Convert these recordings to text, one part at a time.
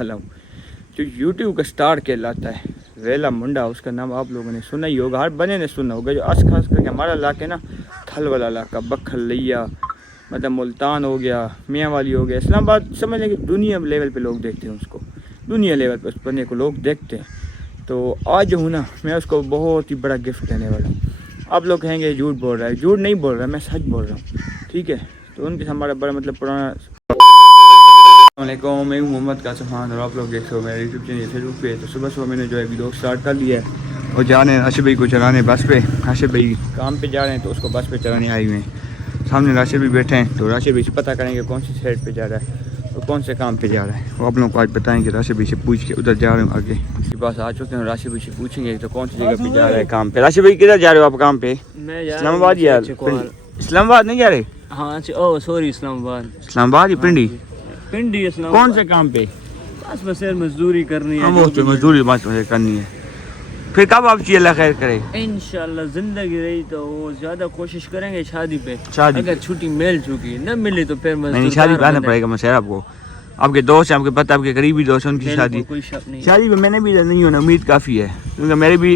वाला हूँ जो यूट्यूब का स्टार कहलाता है, वेला मुंडा। उसका नाम आप लोगों ने सुना ही होगा, हर बने ने सुना होगा। जो आस खास करके हमारा इलाका है ना, थल वाला इलाका, बखल लिया, मतलब मुल्तान हो गया, मियाँ वाली हो गया, इस्लामाबाद, समझ लें कि दुनिया लेवल पे लोग देखते हैं उसको, दुनिया लेवल पे उस बंदे को लोग देखते हैं। तो आज जो हूँ ना, मैं उसको बहुत ही बड़ा गिफ्ट देने वाला हूँ। आप लोग कहेंगे झूठ बोल रहा है, झूठ नहीं बोल रहा, मैं सच बोल रहा हूँ, ठीक है। तो उनके हमारा बड़ा मतलब पुराना। अस्सलामुअलैकुम, मैं हूँ मोहम्मद कासिम खान और आप लोग देख रहे हो मेरे यूट्यूब चैनल फेसबुक पे। तो सुबह सुबह मैंने जो है वीडियो स्टार्ट कर लिया है और जा रहे हैं राशिद भाई को चलाने बस पे। राशिद भाई काम पे जा रहे हैं तो उसको बस पे चलाने आए हुए हैं। सामने राशिद भाई बैठे हैं, तो राशिद भाई से पता करेंगे कौन सी साइड पे जा रहा है और कौन से काम पे जा रहा है। वो आप लोगों को आज बताएंगे। राशिद भाई से पूछ के उधर जा रहे हैं, आगे के पास आ चुके हैं। राशिद भाई से पूछेंगे तो कौन सी जगह पे जा रहा है काम पे। राशिद भाई किधर जा रहे हो आप काम पे? इस्लामाबाद यार, इस्लामाबाद नहीं जा रहे? हाँ ओह सॉरी, इस्लामाबाद। इस्लामाबाद ही पिंडी पिंडी इस्लामाबाद। कौन से काम पे? बस यार मजदूरी करनी है। वो तो मजदूरी बात करनी है। फिर कब आप चाहिए अल्लाह खैर करे? इंशाल्लाह जिंदगी रही तो वो ज्यादा कोशिश करेंगे शादी पे। शादी अगर छुट्टी मिल चुकी न मिली तो फिर नहीं, शादी पे आना पड़ेगा। मशहर आपको, आपके दोस्त हैं, आपके पता, आपके करीबी दोस्त हैं, उनकी शादी। कोई शक नहीं। शादी पे मैंने भी नहीं होना उम्मीद काफ़ी है, क्योंकि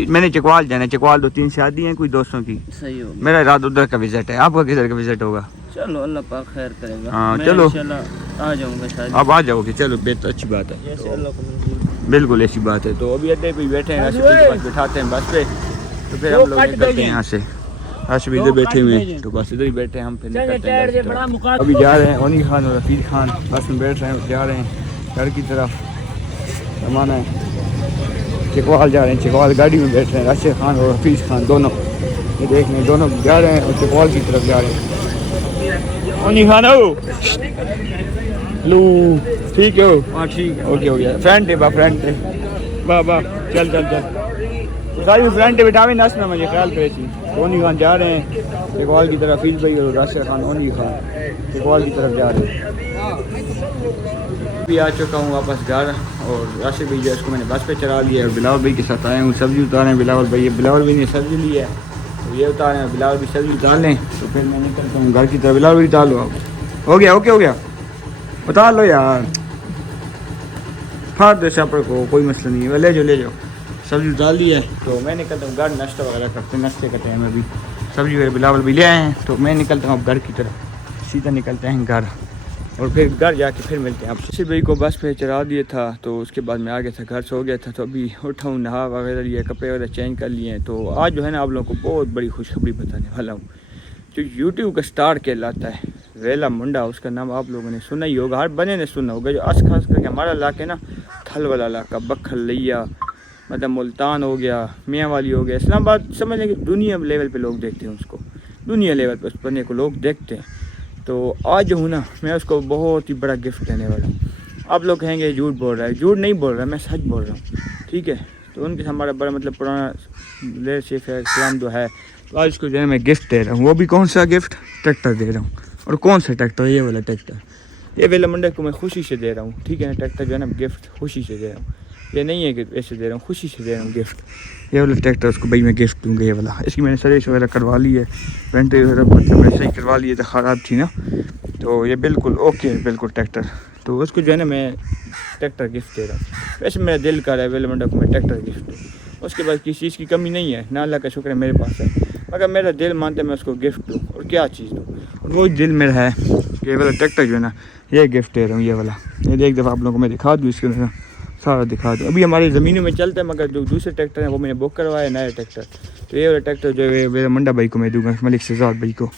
मैंने चकवाल जाना है। चकवाल 2-3 शादी हैं कोई दोस्तों की। सही हो, मेरा रात उधर का विजिट है। आपका किधर का विजिट होगा? चलो अल्लाह पाक खैर करेगा। हाँ मैं चलो इंशाल्लाह आ जाऊंगा शादी। आप आ जाओगे, चलो बेहतर, अच्छी बात है। जैसे अल्लाह को मंजूर। बिल्कुल ऐसी बात है। तो अभी अड्डे पे बैठे हैं, राशिद भाई के पास बिठाते हैं बस पे, तो फिर हम लोग निकलते हैं यहाँ से। राशिद भाई इधर बैठे हुए हैं तो बस इधर ही बैठे हैं, हम फिर निकलते हैं। अभी जा रहे हैं ओनी खान और रफीक खान बस में बैठ रहे हैं, जा रहे हैं घर की तरफ। रवाना है, चकवाल जा रहे हैं। चकवाल गाड़ी में बैठ रहे हैं, राशिद खान और हफीज़ खान दोनों। ये देख लें, दोनों जा रहे हैं और चकवाल की तरफ जा रहे हैं। ओनी खान हो लू, ठीक है? हाँ ठीक है, ओके हो गया। फ्रेंड है बा, फ्रेंड है बा बा, चल चल चल सारी फ्रेंड है बेटा। भी नस में मुझे ख्याल पे थी। ओनी खान जा रहे हैं चकवाल की तरफ, हफीज़ भाई और राशिद खान ओनी खान चकवाल की तरफ जा रहे हैं। भी आ चुका हूँ वापस घर, और राशिद भाई जो है उसको मैंने बस पे चला लिया और बिलावल भाई के साथ आए हूँ। सब्ज़ी उतारे हैं बिलावल भाई, बिलावल भाई ने सब्ज़ी ली है तो ये उतारे हैं। बिलावल भी सब्ज़ी उतार लें तो फिर मैं निकलता हूँ घर की तरफ। बिलावल भाई उतार लो आप। हो गया, ओके हो गया, उतार लो यार, फाड़ दो शापर को, कोई मसला नहीं है। ले जाओ ले जाओ, सब्ज़ी उतार ली है तो मैं निकलता हूँ घर। नाश्ता वगैरह करते हैं, नाश्ते करते हैं। मैं भी सब्ज़ी वगैरह बिलावल भी ले आए हैं तो मैं निकलता हूँ घर की तरफ। सीधा निकलते हैं घर और फिर घर जाके फिर मिलते हैं आपसे। राशिद भाई को बस पे चढ़ा दिया था तो उसके बाद मैं आ गया था घर, सो गया था। तो अभी उठा हूँ, नहा वगैरह लिए, कपड़े वगैरह चेंज कर लिए हैं। तो आज जो है ना आप लोगों को बहुत बड़ी खुशखबरी बताने वाला हूँ जो यूट्यूब का स्टार कहलाता है, वेला मुंडा। उसका नाम आप लोगों ने सुना ही होगा, हर बने ने सुना होगा। जो आस खास करके हमारा इलाका है ना, थल वाला इलाका, बखल लिया, मतलब मुल्तान हो गया, मियाँ वाली हो गया, इस्लामाबाद, समझ लें कि दुनिया लेवल पे लोग देखते हैं उसको, दुनिया लेवल पे उस बंदे को लोग देखते हैं। तो आज जो हूँ ना, मैं उसको बहुत ही बड़ा गिफ्ट देने वाला हूँ। आप लोग कहेंगे झूठ बोल रहा है, झूठ नहीं बोल रहा, मैं सच बोल रहा हूँ, ठीक है। तो उनके हमारा बड़ा मतलब पुराना रिलेशनशिप है, इस्लाम जो है। तो आज उसको जो है मैं गिफ्ट दे रहा हूँ। वो भी कौन सा गिफ्ट? ट्रैक्टर दे रहा हूँ। और कौन सा ट्रैक्टर? ये वाला ट्रैक्टर, ये वेला मुंडा को मैं खुशी से दे रहा हूँ, ठीक है ना। ट्रैक्टर जो है ना गिफ्ट खुशी से दे रहा हूँ, ये नहीं है कि ऐसे दे रहा हूँ, खुशी से दे रहा हूँ गिफ्ट। ये वाला ट्रैक्टर उसको भाई मैं गिफ्ट दूँगा, ये वाला। इसकी मैंने सर्विस वगैरह करवा ली है, वेंटे वगैरह मतलब ऐसे ही करवा लिए थे, ख़राब थी ना। तो ये बिल्कुल ओके है, बिल्कुल ट्रैक्टर। तो उसको जो है ना मैं ट्रैक्टर गिफ्ट दे रहा हूँ। वैसे मेरा दिल कर रहा है वेला मुंडा को मैं ट्रैक्टर गिफ्ट दूँ। उसके बाद किसी चीज़ की कमी नहीं है ना, अल्लाह का शुक्र है मेरे पास है। मगर मेरा दिल मानता है मैं उसको गिफ्ट दूँ, और क्या चीज़ दूँ, और वो दिल मेरा है कि ये वाला ट्रैक्टर जो है ना, ये गिफ्ट दे रहा हूँ। ये वाला, ये एक दफ़ा आप लोगों को मैं दिखा दूँ, इसके अंदर सारा दिखा दूँ। अभी हमारी ज़मीनों में चलता है, मगर जो दूसरे ट्रैक्टर हैं वो मैंने बुक करवाया, नया ट्रैक्टर। तो ये वाला ट्रैक्टर जो है वेला मुंडा भाई को मैं दूँगा, मलिक शहजाद भाई को।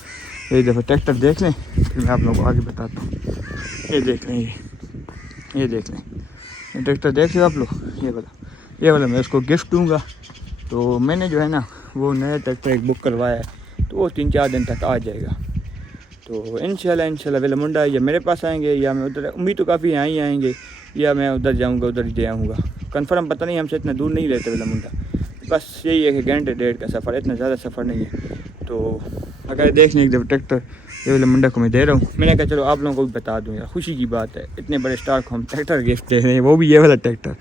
एक दफ़ा ट्रैक्टर देख लें फिर मैं आप लोगों को आगे बताता हूँ। ये देख लें, ये देख लें, ये ट्रैक्टर देख लें आप लोग। ये वाला मैं उसको गिफ्ट दूँगा। तो मैंने जो है ना वो नया ट्रैक्टर एक बुक करवाया है, तो वो 3-4 दिन तक आ जाएगा। तो इंशाल्लाह वेला मुंडा या मेरे पास आएंगे या मैं उधर, उम्मीद तो काफ़ी यहाँ ही आएंगे, या मैं उधर जाऊँगा, उधर ही दे आऊँगा। कन्फर्म पता नहीं, हमसे इतना दूर नहीं रहता वेला मुंडा, बस यही है कि घंटे डेढ़ का सफ़र, इतना ज़्यादा सफ़र नहीं है। तो अगर देखने एक दफ़ा ट्रैक्टर ये वेला मुंडा को मैं दे रहा हूँ, मैंने कहा चलो आप लोगों को भी बता दूँ यार, खुशी की बात है, इतने बड़े स्टार को हम ट्रैक्टर गिफ्ट दे रहे हैं, वो भी ये वाला ट्रैक्टर।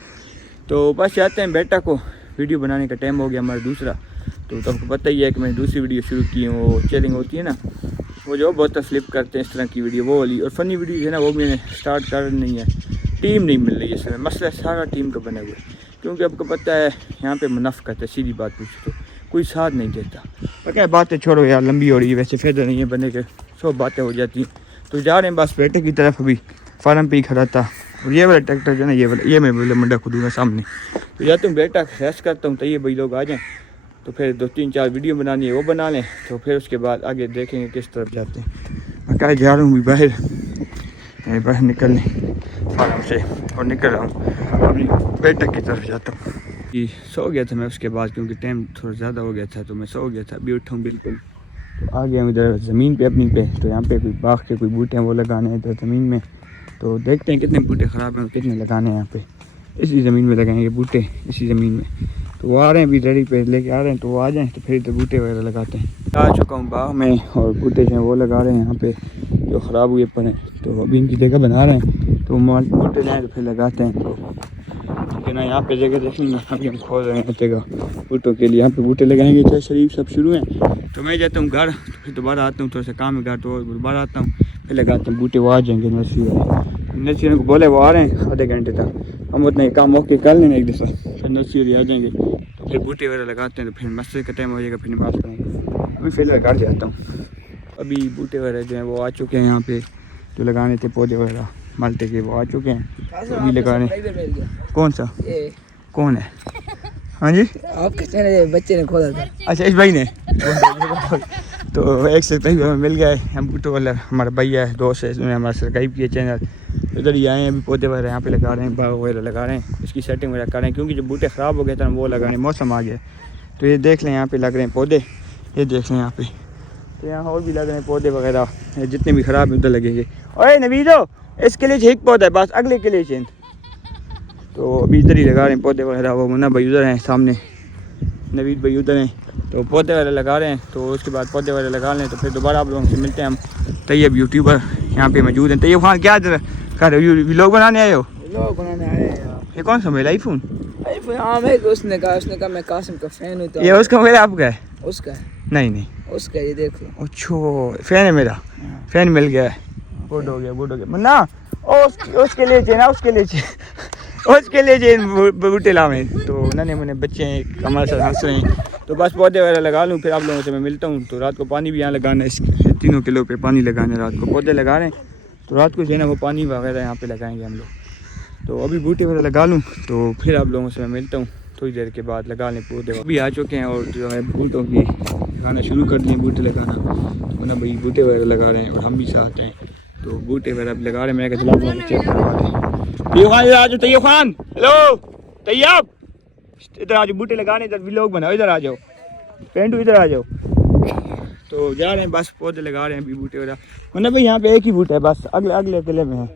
तो बस चाहते हैं बेटा को वीडियो बनाने का टाइम हो गया हमारा दूसरा। तो आपको पता ही है कि मैंने दूसरी वीडियो शुरू की है, वो चैलेंज होती है ना, वो जो बहुत फ्लिप करते हैं इस तरह की वीडियो, वो वाली। और फ़नी वीडियो है ना, वो भी मैंने स्टार्ट कर नहीं है। टीम नहीं मिल रही है इसमें, मसला सारा टीम का बना हुआ है। क्योंकि आपको पता है यहाँ पे मुनाफिकत है, सीधी बात पूछो तो कोई साथ नहीं देता। और क्या बातें छोड़ो यार, लंबी हो रही है, वैसे फ़ायदा नहीं है बने के, सब बातें हो जाती हैं। तो जा रहे हैं बस बेटे की तरफ, अभी फार्म पे ही खड़ा था। और ये वाला ट्रैक्टर जो है ना, ये मैं बोले मंडा खुदूँगा सामने। तो जाता हूँ बेटा रेस्ट करता हूँ, तो ये भाई लोग आ जाएँ तो फिर 2-3-4 वीडियो बनानी है वो बना लें, तो फिर उसके बाद आगे देखेंगे किस तरफ जाते हैं। मैं क्या जा रहा हूँ बाहर निकलने फार्म से और निकल रहा हूँ अपनी बेटा की तरफ जाता हूँ। कि सो गया था मैं उसके बाद, क्योंकि टाइम थोड़ा ज़्यादा हो गया था तो मैं सो गया था। अभी उठा हूँ बिल्कुल, तो आ गया हूँ इधर ज़मीन पे अपनी पे। तो यहाँ पे कोई बाग के कोई बूटे हैं वो लगाने हैं इधर ज़मीन में। तो देखते हैं कितने बूटे ख़राब हैं और कितने लगाने हैं यहाँ पे। इसी ज़मीन में लगाएंगे बूटे, इसी ज़मीन में। तो वो आ रहे हैं अभी रेडी पे लेके आ रहे हैं, तो वो आ जाएँ तो फिर इधर बूटे वगैरह लगाते हैं। आ चुका हूँ बाग में और बूटे जो हैं वो लगा रहे हैं यहाँ पे जो ख़राब हुए पड़े। तो अभी इनकी जगह बना रहे हैं, तो बूटे जाएँ तो फिर लगाते हैं। तो ठीक है ना, यहाँ पे जगह देखें ना, अभी हम खोल रहे हैं जगह बूटों के लिए। यहाँ पे बूटे लगाएंगे, चाहे शरीफ सब शुरू हैं। तो मैं जाता हूँ घर, तो फिर दोबारा आता हूँ, थोड़ा सा काम है घर, तो दोबारा आता हूँ फिर लगाते हैं बूटे। वो आ जाएंगे नर्सरी को बोले वो आ रहे हैं आधे घंटे तक, हम उतना ही काम ओके कर लेंगे एक दफ़ा, फिर नर्सरी आ जाएंगे तो फिर बूटे वगैरह लगाते हैं। तो फिर मस्जिद का टाइम हो जाएगा, फिर नमाज़ पढ़ेंगे। अभी फिर घर जाता हूँ। अभी बूटे वगैरह जो हैं वो आ चुके हैं यहाँ पे, जो लगाने थे पौधे वगैरह माल्टे के, वो आ चुके हैं। तो अभी लगा रहे हैं। कौन सा कौन है? हाँ जी, आपके बच्चे ने खोला था। अच्छा इस भाई ने तो एक सब्सक्राइब हमें मिल गया है। हम बूटो वाला हमारा भैया है, दोस्त है, उसने हमारा सब्सक्राइब किया चैनल। इधर ही आए हैं, अभी पौधे वगैरह यहाँ पे लगा रहे हैं, बाग वगैरह लगा रहे हैं, इसकी सेटिंग वगैरह कर रहे हैं। क्योंकि जो बूटे ख़राब हो गए थे वो लगा रहे हैं, मौसम आ गया। तो ये देख लें यहाँ पे लग रहे हैं पौधे, ये देख लें यहाँ पे। तो यहाँ और भी लग रहे हैं पौधे वगैरह, जितने भी ख़राब हैं उधर लगेंगे। ओए नवीदो, इसके लिए एक पौधा है बस, अगले के लिए चेंज। तो अभी इधर ही लगा रहे हैं पौधे वगैरह। वो मुन्ना भाई उधर हैं सामने, नवीद भाई उधर हैं, तो पौधे वगैरह लगा रहे हैं। तो उसके बाद पौधे वगैरह लगा लें तो फिर दोबारा आप लोगों से मिलते हैं हम। तैयब यूट्यूबर यहाँ पे मौजूद हैं। तैयब खान क्या कर रहे हो, व्लॉग बनाने आए हो? व्लॉग बनाने आए हैं। ये कौन सा मोबाइल? आईफोन? हाँ मैं उसने कहा मैं कासिम का फ़ैन हूँ। तो ये उसका मोबाइल आपका है? उसका है। नहीं उसका, ये देख लो। अच्छा फ़ैन है मेरा, फ़ैन मिल गया है। गुड हो गया मुन्ना। उसके लिए चाहिए ना, उसके लिए चाहिए बूटे लावे। तो नन्हे बच्चे हैं हमारे साथ हंस रहे हैं। तो बस पौधे वगैरह लगा लूँ, फिर आप लोगों से मैं मिलता हूँ। तो रात को पानी भी यहाँ लगाना है, 3 किलो पे पानी लगाना है रात को। पौधे लगा रहे हैं तो रात को जो है ना वो पानी वगैरह यहाँ पे लगाएंगे हम लोग। तो अभी बूटे वगैरह लगा लूँ तो फिर आप लोगों से मैं मिलता हूँ थोड़ी देर के बाद। लगा लें पौधे, अभी आ चुके हैं और जो है बूटों की लगाना शुरू कर दिए, बूटे लगाना। तो ना भाई बूटे वगैरह लगा रहे हैं और हम भी साथ हैं। तो बूटे वगैरह लगा रहे हैं, मैं चला चेक करवा दें। तैयब खान इधर आ जाओ, तैयब खान, हेलो तैयब, इधर आ जाओ, बूटे लगाने, इधर व्लॉग बनाओ, इधर आ जाओ, पेंटू इधर आ जाओ। तो जा रहे हैं बस पौधे लगा रहे हैं अभी बूटे वगैरह। मतलब भाई यहाँ पे एक ही बूटा है बस, अगले किले में है।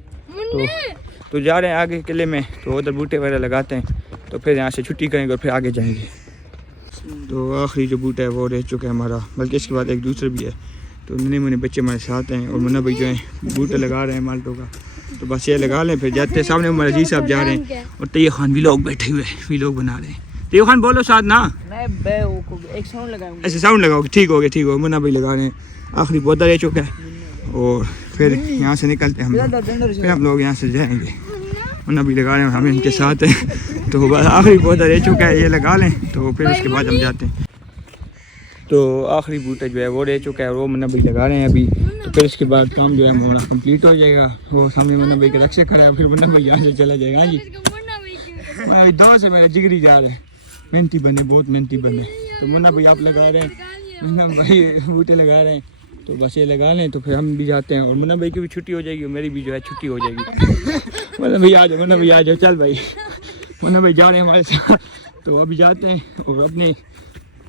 तो जा रहे हैं आगे किले में, तो उधर बूटे वगैरह लगाते हैं। तो फिर यहाँ से छुट्टी करेंगे और फिर आगे जाएंगे। तो आखिरी जो बूटा है वो रह चुका है हमारा, बल्कि इसके बाद एक दूसरा भी है। तो नन्हे बच्चे हमारे साथ हैं और मुन्ना भाई जो है बूटे लगा रहे हैं माल्टों का। तो बस ये लगा लें, फिर जाते हैं। सामने हमारे अजीज साहब जा रहे हैं और तैयब खान भी लोग बैठे हुए व्लॉग बना रहे हैं। तैयब खान बोलो साथ ना, मैं एक साउंड लगाऊंगा। ऐसे साउंड लगाओगे? ठीक हो गया। मुन्ना भाई लगा रहे हैं, आखिरी पौधा रह चुका है। और फिर यहाँ से निकलते हैं फिर हम लोग यहाँ से जाएंगे। मुन्ना भाई लगा रहे हैं, हम इनके साथ हैं। तो बस आखिरी पौधा रह चुका है, ये लगा लें तो फिर उसके बाद हम जाते हैं। तो आखिरी बूटा जो है वो रह चुका है और वो मुन्ना भाई लगा रहे हैं अभी। तो फिर उसके बाद काम जो है हमारा कंप्लीट हो जाएगा। वो सामने मुन्ना भाई के रक्षा खड़ा है, फिर मुन्ना भाई यहाँ से चला जाएगा। हाँ जी, अभी दवा से मेरा जिगरी जा रहे हैं, मेहनती बने, बहुत मेहनती बने। तो मुन्ना भाई आप लगा रहे हैं, मुन्ना भाई बूटे लगा रहे हैं। तो बस ये लगा लें तो फिर हम भी जाते हैं और मुन्ना भाई की भी छुट्टी हो जाएगी और मेरी भी जो है छुट्टी हो जाएगी। मुन्ना भाई आ जाओ, चल भाई। मुन्ना भाई जा रहे हैं हमारे साथ। तो अभी जाते हैं और अपने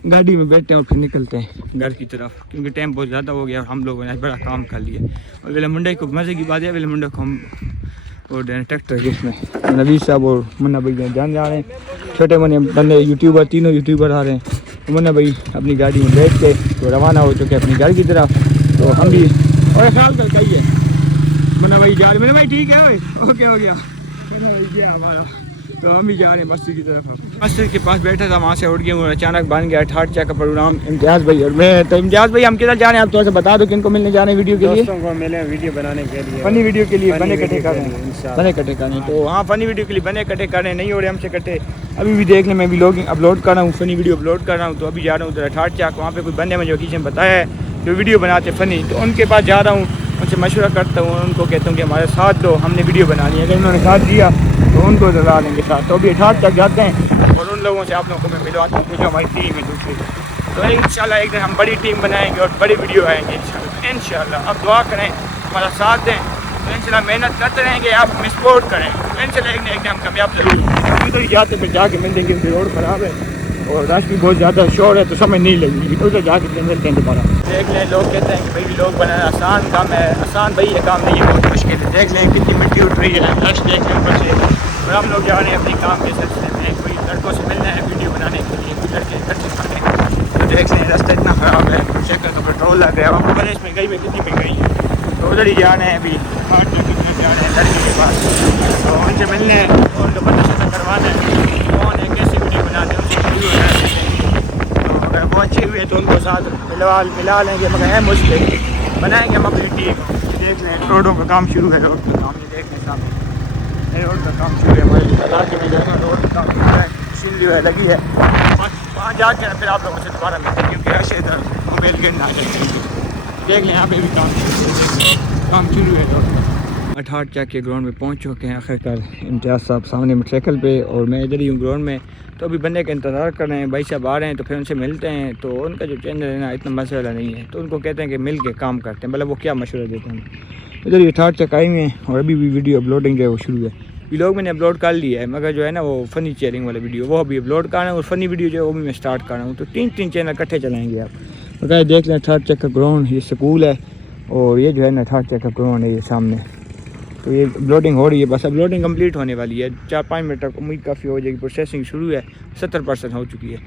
गाड़ी में बैठते हैं और फिर निकलते हैं घर की तरफ, क्योंकि टाइम बहुत ज़्यादा हो गया और हम लोगों ने बड़ा काम कर लिया। और वेले मंडे को मज़े की बात है, वेले मंडे को हम और ट्रैक्टर जिसमें नवीद साहब और मुन्ना भाई जान जा रहे हैं। छोटे मोटे बंदे यूट्यूबर, तीनों यूट्यूबर आ रहे हैं। तो मुन्ना भाई अपनी गाड़ी में बैठ के तो रवाना हो चुके हैं अपनी घर की तरफ। तो हम भी और ख्याल कल का ही है। मुन्ना भाई जा रहे, मुन्ना भाई ठीक है भाई, ओके हो गया। मुन्ना भाई गया हमारा तो हम भी जा रहे हैं मस्जिद की तरफ। मस्जिद के पास बैठा था, वहाँ से उठ गया और अचानक बन गया ठाट चा का प्रोग्राम। इम्तियाज़ भाई और मैं। तो इम्तियाज़ भाई हम किधर जा रहे हैं आप थोड़ा सा बता दो, किनको मिलने जा रहे हैं वीडियो के लिए? दोस्तों को मिले वीडियो बनाने के लिए, फनी वीडियो के लिए बने कटे कर रहे वीडियो के लिए, हैं, इंशाल्लाह। बने कटे कर रहे हैं। तो हाँ फनी वीडियो के लिए बने कटे कर रहे हैं, नहीं हो रहे हमसे कटे। अभी भी देख लें, मैं व्लॉगिंग अपलोड कर रहा हूँ, फनी वीडियो अपलोड कर रहा हूँ। तो अभी जा रहा हूँ उधर ठाट चाक, वहाँ पे कोई बंदे मुझे वकील बताया है जो वीडियो बनाते फनी, तो उनके पास जा रहा हूँ, उनसे मशवरा करता हूँ, उनको कहता हूँ कि हमारे साथ दो, हमने वीडियो बनानी है। अगर उन्होंने साथ दिया तो उनको जला लेंगे साथ। तो अभी ठाट तक जाते हैं और उन लोगों से आप लोगों को मैं मिलवाता हूँ जो हमारी टीम है दूसरी। तो इंशाल्लाह एक दिन हम बड़ी टीम बनाएंगे और बड़ी वीडियो आएंगे इंशाल्लाह। अब दुआ करें, हमारा साथ दें, तो इंशाल्लाह मेहनत करते रहेंगे, आप हमें सपोर्ट करें, तो इंशाल्लाह एक दिन हम कामयाब जरूर। उधर जाते फिर जाके मिलते हैं कि रोड ख़राब है और रश भी बहुत ज़्यादा शोर है, तो समझ नहीं लगेगी, तो उधर जाके फिर मिलते हैं दोबारा। देख लें, लोग कहते हैं कि भाई लोग बनाना आसान काम है, आसान भाई ये काम नहीं है, बहुत मुश्किल है। देख लें कितनी मिट्टी उठ रही है, रश देख लें ऊपर से। और हम लोग जा रहे हैं अपने काम के सिलसिले में, कोई लड़कों से मिलना है वीडियो बनाने के लिए, कोई लड़के इकट्ठे करने। तो देख लें रास्ता इतना ख़राब है, चेक का पेट्रोल लग गया, वहाँ पर इसमें गई में कितनी महंगाई है। तो उधर ही जा रहे हैं अभी, हाट जा रहे हैं लड़के के पास, तो उनसे मिलने हैं, उनको पता चलता करवाना है कौन है, कैसी वीडियो बनाते हैं, उनसे वीडियो तो अगर वो अच्छे हुए तो उनको साथ मिला लेंगे, मगर है मुश्किल, बनाएंगे हम अपनी टीम। देख लें रोडों का काम शुरू है, रोड का काम ये देख लें सामने रोड का काम शुरू है, हमारे इलाके में जाएगा रोड का काम शुरू है, मशीन जो है लगी है। वहाँ जाके फिर आप लोगों से दोबारा मिलते हैं, क्योंकि ऐसे इधर मोबाइल गिरना चाहिए। देख लें यहाँ पे भी काम शुरू है रोड का। ठाट चाक के ग्राउंड में पहुँच चुके हैं आखिरकार, इम्तियाज़ साहब सामने मोटरसाइकिल पे और मैं इधर ही हूँ ग्राउंड में। तो अभी बंदे का इंतज़ार कर रहे हैं, भाई साहब आ रहे हैं तो फिर उनसे मिलते हैं। तो उनका जो चैनल है ना इतना मसला नहीं है, तो उनको कहते हैं कि मिल के काम करते हैं, मतलब वो क्या मशवरा देते हैं। इधर ये ठाट चाक आई हुए हैं और अभी भी वीडियो अपलोडिंग जो है वो शुरू है। व्लॉग मैंने अपलोड कर लिया है, मगर जो है ना वो फ़नी चेयरिंग वाला वीडियो वो अभी अपलोड कर रहे हैं, और फ़नी वीडियो जो है वो भी मैं स्टार्ट कर रहा हूँ। तो तीन चैनल इकट्ठे चलाएँगे आप। तो देख लें ठाट चाक का ग्राउंड, ये स्कूल है और ये जो है ना ठाट चाक का ग्राउंड है ये सामने। तो ये अपलोडिंग हो रही है, बस अपलोडिंग कंप्लीट होने वाली है, 4-5 मिनट तक उम्मीद काफ़ी हो जाएगी। प्रोसेसिंग शुरू है, 70% हो चुकी है।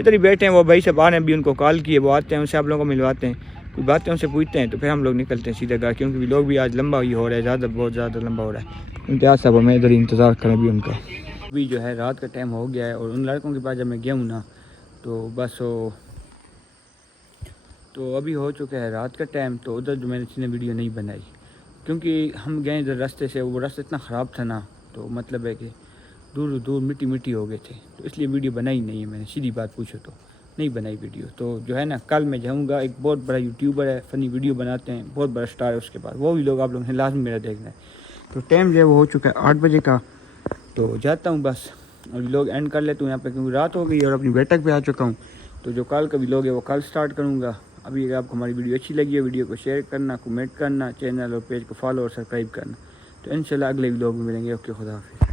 इधर ही बैठे हैं, वो भाई से बाहर हैं, अभी उनको कॉल किए, वो आते हैं, उनसे आप लोगों को मिलवाते हैं, कोई बातें उनसे पूछते हैं, तो फिर हम लोग निकलते हैं सीधा घर, क्योंकि लोग भी आज लंबा ही हो रहा है, बहुत ज़्यादा लंबा हो रहा है। इम्तियाज़ साहब मैं इधर ही इंतज़ार करें अभी उनका। अभी जो है रात का टाइम हो गया है और उन लड़कों के पास जब मैं गया हूँ ना तो बस वो तो अभी हो चुका है रात का टाइम। तो उधर जो मैंने वीडियो नहीं बनाई, क्योंकि हम गए इधर रास्ते से, वो रास्ता इतना ख़राब था ना, तो मतलब है कि दूर दूर मिट्टी हो गए थे, तो इसलिए वीडियो बनाई नहीं है मैंने, सीधी बात पूछो तो नहीं बनाई वीडियो। तो जो है ना कल मैं जाऊँगा, एक बहुत बड़ा यूट्यूबर है, फ़नी वीडियो बनाते हैं, बहुत बड़ा स्टार है उसके पास, वो भी लोग आप लोगों ने लाजमी मेरा देखना है। तो टाइम जो है वो हो चुका है 8 बजे का, तो जाता हूँ बस, और लोग एंड कर लेता हूँ यहाँ पे, क्योंकि रात हो गई और अपनी बैठक पे आ चुका हूँ। तो जो कल का व्लॉग है वो कल स्टार्ट करूँगा। अभी अगर आपको हमारी वीडियो अच्छी लगी है, वीडियो को शेयर करना, कमेंट करना, चैनल और पेज को फॉलो और सब्सक्राइब करना। तो इंशाल्लाह अगले व्लॉग में मिलेंगे। ओके, खुदा हाफिज़।